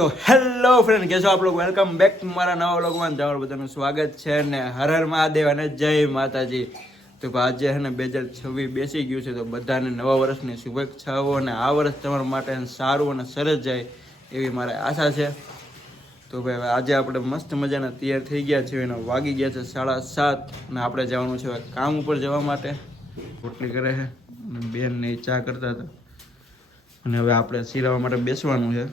તો hello friend, કેસો આપ લોકો? વેલકમ બેક ટુ મારા નવા વ્લોગમાં. તમારું બધાનું સ્વાગત છે ને હર હર મહાદેવ અને જય માતાજી. તો આજે છે ને 2026 બેસી ગયું છે, તો બધાને નવા વર્ષની શુભેચ્છાઓ અને આ વર્ષ તમારા માટે સારું અને સરસ જાય એવી મારે આશા છે. તો ભાઈ આજે આપણે મસ્ત મજાના તૈયાર થઈ ગયા છીએ અને વાગી ગયા છે 7:30 અને આપણે જવાનું છે કામ ઉપર જવા માટે. રોટલી કરે છે અને બેન ને ચા કરતા હતા અને હવે આપણે સિરાવા માટે બેસવાનું છે.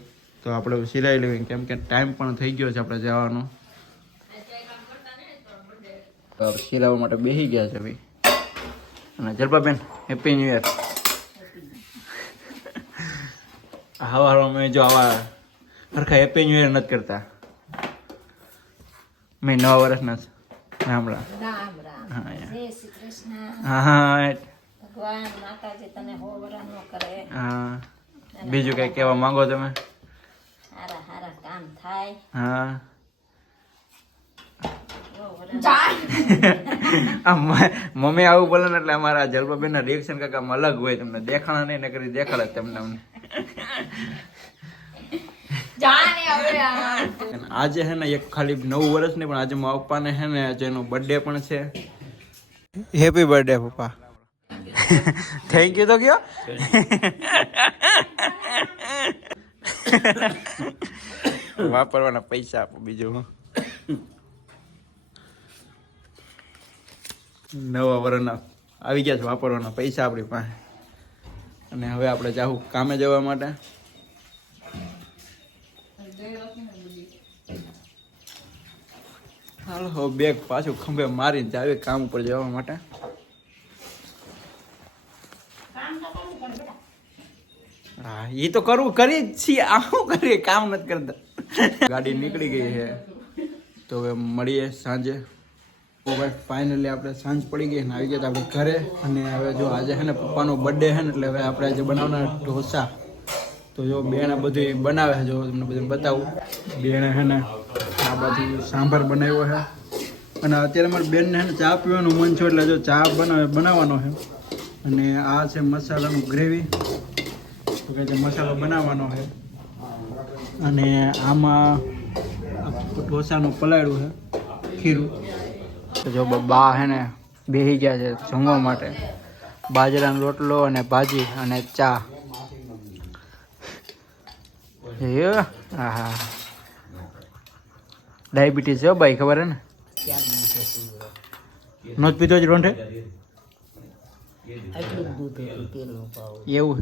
તો આપણે સિરાઈ લેવી, કેમ કે ટાઈમ પણ થઈ ગયો છે આપણે જવાનો. સિરાવા માટે બેસી ગયા છે ભાઈ. અને જલપાબેન હેપી ન્યુ યર. હવા મેં જો આવા સરખા હેપી ન્યુ યર નથી કરતા. મેં નવા વર્ષના રામ રામ. હા ભગવાન માતાજી તને હોવરાનો કરે. હા, બીજું કઈ કહેવા માંગો તમે? હારા હારા કામ થાય. હા, મમ્મી આવું બોલે ને એટલે અમારા જલપાબેન ના રિએક્શન કાંઈક આમ અલગ હોય. તમને દેખાણા નહીં ને કરી દેખાડે તમને અમને. આજે હે ને એક ખાલી 9 વર્ષ નહીં, પણ આજે મારા પપ્પાને હે ને જેનો બર્થડે પણ છે. હેપી બર્થડે પપ્પા. થેન્ક યુ તો કયો. વાપરવાના પૈસા આપો, બીજું હું. નવા વર્ષના આવી ગયા છે વાપરવાના પૈસા આપણી પાસે. અને હવે આપણે જાવું કામે જવા માટે. હાલો હવે બેગ પાછું ખંભે મારીને જાવે કામ ઉપર જવા માટે. હા, એ તો કરવું કરી જ છીએ. આવું કરીએ, કામ નથી કરતા. ગાડી નીકળી ગઈ છે, તો હવે મળીએ સાંજે. ફાઇનલી આપણે સાંજ પડી ગઈ ને આવી ગયા આપણે ઘરે. અને હવે જો આજે છે ને પપ્પાનો બર્થડે છે ને, એટલે હવે આપણે આજે બનાવવાના ઢોસા. તો જો બેને બધું બનાવે છે, જો તમને બધું બતાવું. બેને છે ને આ બાજુ સાંભાર બનાવ્યો છે. અને અત્યારે મારી બેનને છે ને ચા પીવાનું મન છે, એટલે જો ચા બનાવવાનો છે. અને આ છે મસાલાનું ગ્રેવી, તો કે મસાલો બનાવવાનો છે. અને આમાં ઢોસાનું પલાળ્યું છે, ખીરું. તો જો બા હે ને બેસી ગયા છે જમવા માટે. બાજરાનો રોટલો અને ભાજી અને ચા. હા, ડાયાબિટીસ છે ભાઈ, ખબર હે ને? નો જ પીધો જ રોંઢે એવું.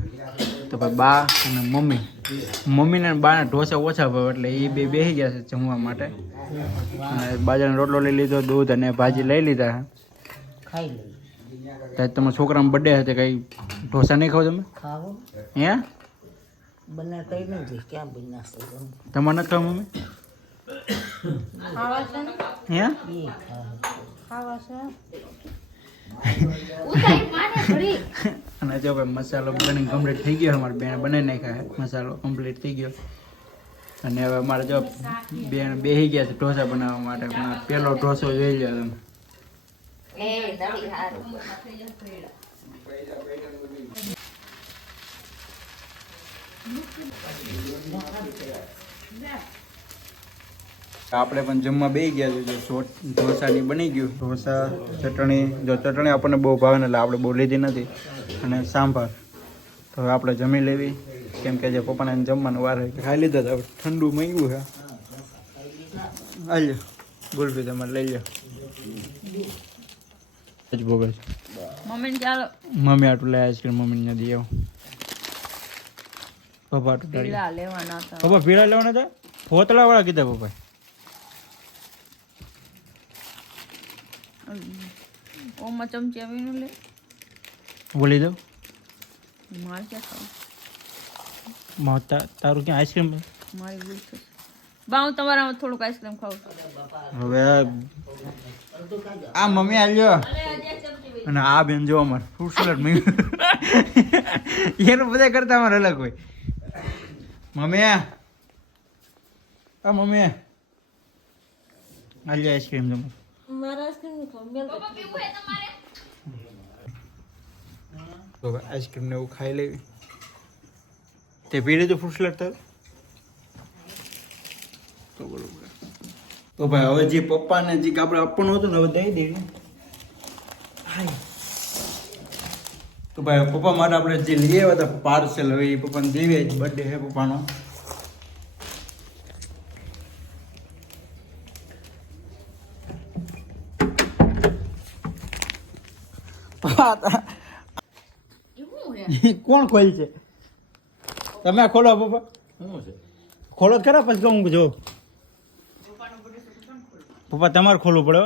તો ભાઈ બા અને મમ્મીને બાને ઢોસા ઓછા ભાવે, એટલે એ બે બેસી ગયા છે જમવા માટે. અને બાજરાનો રોટલો લઈ લીધો, દૂધ અને ભાજી લઈ લીધા. ખાઈ લે. તમારા છોકરાનો બર્થડે હતો, કઈ ઢોસા નહીં ખાવ તમે? ખાવો હે બનાતા નથી, ક્યાં બનાવશે? તમારે નથી ખાવ મમ્મી? ખાવા છે ને હે એ ખાવા છે. ઉતારી માને ઘડી. અને જો ભાઈ મસાલો બની કમ્પ્લીટ થઈ ગયો. અમારે બેન બનાવી નાખ્યા, મસાલો કમ્પ્લીટ થઈ ગયો. અને હવે અમારે જો બેન બેસી ગયા છે ઢોસા બનાવવા માટે. પણ પેલો ઢોસો જોઈ લો તમે. આપણે પણ જમવા બેસી ગયા છે. જો ઢોસાની બની ગયું. ઢોસા, ચટણી. જો ચટણી આપણને બહુ ભાવે ને એટલે આપણે બહુ લીધી નથી. અને સાંભાર. તો હવે આપણે જમી લેવી, કેમ કે જે પપ્પાને જમવાનું વાર હોય ખાઈ લીધા હતા. ઠંડુ માંગ્યું છે. હાલ્યો ગુલ્ફી તમારે લઈ લો. જ ભોગવે છે મમ્મી ચાલો. મમ્મી આટલું લઈ આઈસ્ક્રીમ મમ્મીને નથી આવું. પપ્પા આટલું પીળા લેવાના હતા. પપ્પા પીળા લેવાના હતા. ફોતળા વાળા કીધા પપ્પા. ઓમાં ચમચી આવીને લે. બોલી દો. મારે ક્યાં ખાવું? તારું ક્યાં આઈસ્ક્રીમ? મારી ભૂલ છે બા, હું તમારામાં થોડુંક આઈસ્ક્રીમ ખાઉં. હવે આ મમ્મી આલ્યો. અને આ બેન જો અમારે ફ્રૂટ સલાડ એનું બધા કરતા અમારે અલગ હોય. મમ્મી આ મમ્મી આલ્યો આઈસ્ક્રીમ તમારે. મારા આઈસ્ક્રીમ તો આઈસ્ક્રીમ ને એવું ખાઈ લેવી. તે પી લીધું ફ્રૂટ સલાડ તારું? તો બરોબર. તો ભાઈ હવે જે પપ્પાને જે આપણે આપવાનું હતું ને હવે દઈ દેવી. હાય. તો ભાઈ પપ્પા માટે આપણે જે લઈ આવ્યા હતા પાર્સલ હવે એ પપ્પાને દેવી જ બર્થડે છે પપ્પાનો. કોણ ખોલ છે? તમે ખોલો પપ્પા. ખોલો ખરા પછી કહું જો પપ્પા તમારે ખોલવું પડે.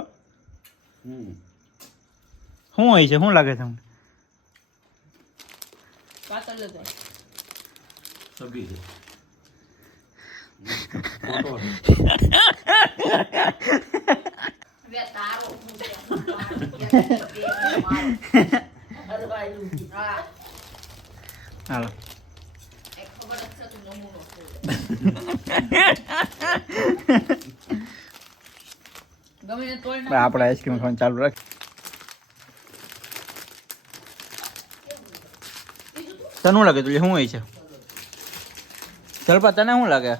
શું હોય છે? શું લાગે તમને? હાલો આપણે આઈસ્ક્રીમ ખાવાનું ચાલુ રાખ. તને શું લાગે? તું શું હોય છે? ચલપા તને શું લાગે?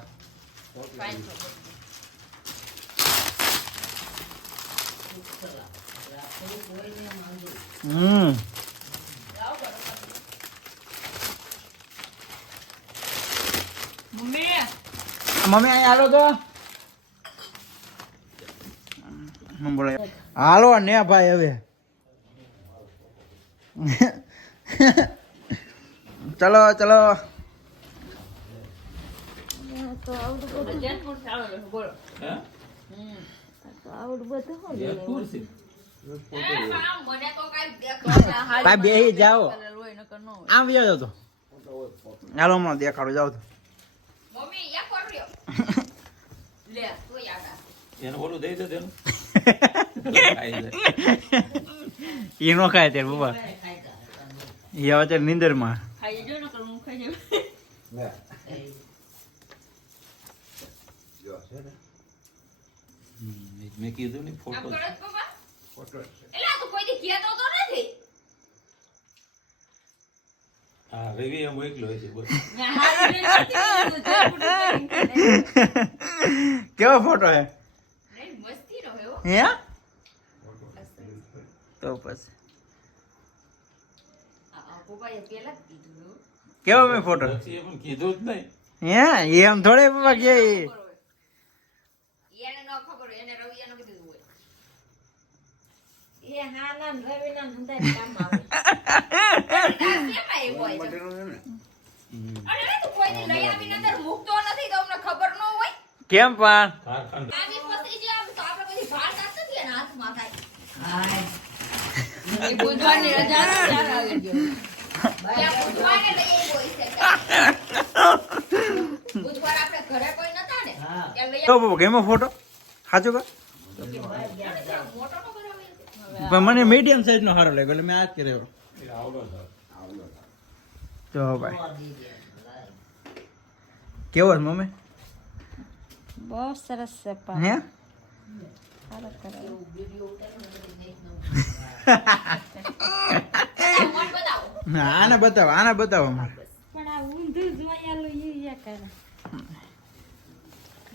મમ્મી અહીં હાલો તો. બોલે હાલો ને ભાઈ હવે. ચલો ચલો. બેહી જાઓ. આમ વ્યો તો હાલો હમણાં દેખાડો જાઓ તો. એ નો ખાય ત્યારે પપ્પા. એ હવે અત્યારે નીંદર માં. મેં કીધું ને ફોટો હા રવિ એમ એકલો હોય છે. કેવો ફોટો હે? હે તો પછી કેવો મેં ફોટો? પણ કીધું જ નહીં. હે એમ થોડે પપ્પા કે કેમ પણ કેમ ફોટો સાચું કા? મને મીડિયમ સાઈઝ નો સારો લાગ્યો એટલે મેં આ જ કર્યો. તો ભાઈ કેવો છે મમ્મી? બહુ સરસ છે. હે આને બતાવો આને બતાવો અમારે.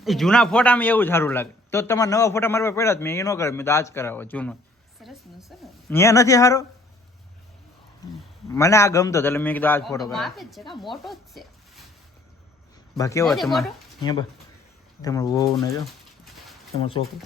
એ જૂના ફોટામાં એવું સારું લાગે તો તમારે નવા ફોટા મારવા પડ્યા જ મેં એ ન કરે. મેં તો આજ કરાવો જૂનો. અહીંયા નથી સારો. મને આ ગમતો એટલે મેં કીધું આજ ફોટો કરાવો. મોટો જ છે. બા કેવો તમારે? અહીંયા બા તમારું વહુ ને જો તમારું છોકરું.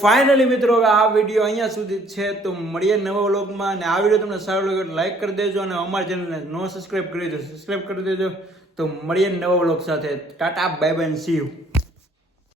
ફાઇનલી મિત્રો હવે આ વિડીયો અહીંયા સુધી છે. તો મળીએ નવા વ્લોગમાં. અને આ વિડીયો તમને સારો લાગ્યો તો લાઈક કરી દેજો. અને અમારા ચેનલને નો સબસ્ક્રાઇબ કરી દેજો, સબસ્ક્રાઇબ કરી દેજો. તો મળીએ નવા વ્લોગ સાથે. Tata bye bye see you.